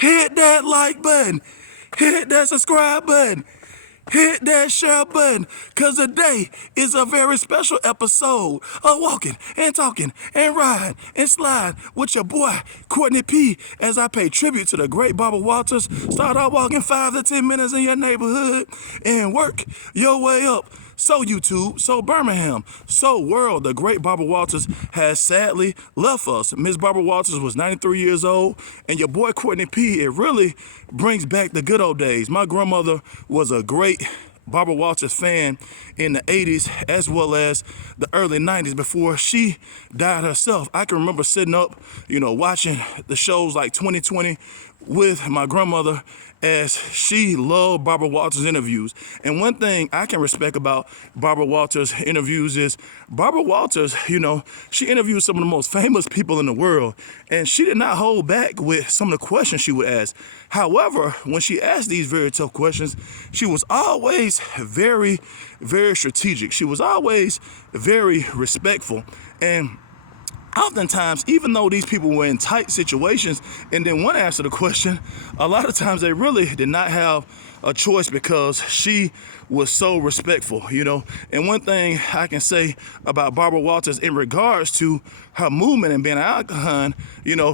hit that like button, hit that subscribe button, hit that share button, because today is a very special episode of Walking and Talking and Riding and Slide with your boy, Courtney P, as I pay tribute to the great Barbara Walters. Start out walking 5 to 10 minutes in your neighborhood and work your way up. So YouTube, so Birmingham, so world, the great Barbara Walters has sadly left us. Miss Barbara Walters was 93 years old, and your boy Courtney P, it really brings back the good old days. My grandmother was a great Barbara Walters fan in the 80s as well as the early 90s before she died herself. I can remember sitting up, watching the shows like 2020 with my grandmother as she loved Barbara Walters interviews. And one thing I can respect about Barbara Walters interviews is Barbara Walters, she interviewed some of the most famous people in the world, and she did not hold back with some of the questions she would ask. However, when she asked these very tough questions, she was always very, very strategic. She was always very respectful. And oftentimes, even though these people were in tight situations and then one answer the question, a lot of times they really did not have a choice because she was so respectful, And one thing I can say about Barbara Walters in regards to her movement and being an icon,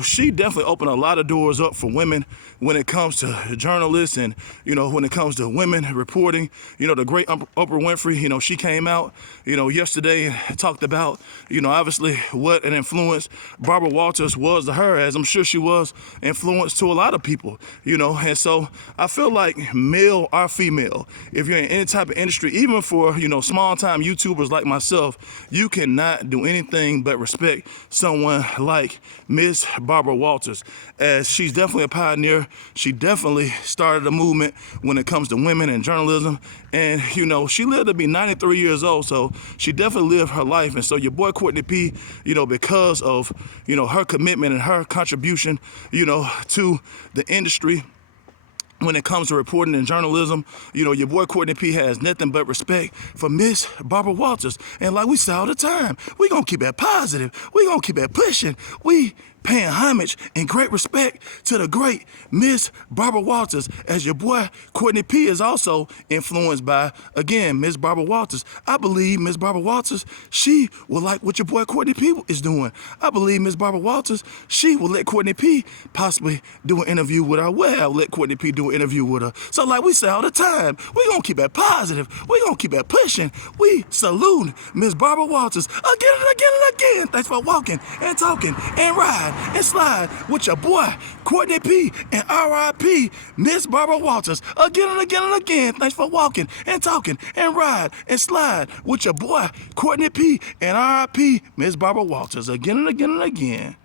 she definitely opened a lot of doors up for women when it comes to journalists and, when it comes to women reporting. The great Oprah Winfrey, she came out, yesterday and talked about, obviously what an influence Barbara Walters was to her, as I'm sure she was influenced to a lot of people, And so I feel like male or female, if you're in any type of industry, even for, small time YouTubers like myself, you cannot do anything but respect someone like Miss Barbara Walters, as she's definitely a pioneer. She definitely started a movement when it comes to women and journalism. And, she lived to be 93 years old, so she definitely lived her life. And so your boy Courtney P, because of, her commitment and her contribution, to the industry, when it comes to reporting and journalism, your boy Courtney P has nothing but respect for Miss Barbara Walters. And like we say all the time, we gonna keep it positive. We gonna keep it pushing. We paying homage and great respect to the great Miss Barbara Walters, as your boy Courtney P is also influenced by, again, Miss Barbara Walters. I believe Miss Barbara Walters, she will like what your boy Courtney P is doing. I believe Miss Barbara Walters, she will let Courtney P possibly do an interview with her. Well, let Courtney P do an interview with her. So like we say all the time, we gonna keep it positive. We gonna keep it pushing. We salute Miss Barbara Walters again and again and again. Thanks for walking and talking and riding and slide with your boy Courtney P, and R.I.P. Miss Barbara Walters again and again and again. Thanks for walking and talking and ride and slide with your boy Courtney P, and R.I.P. Miss Barbara Walters again and again and again.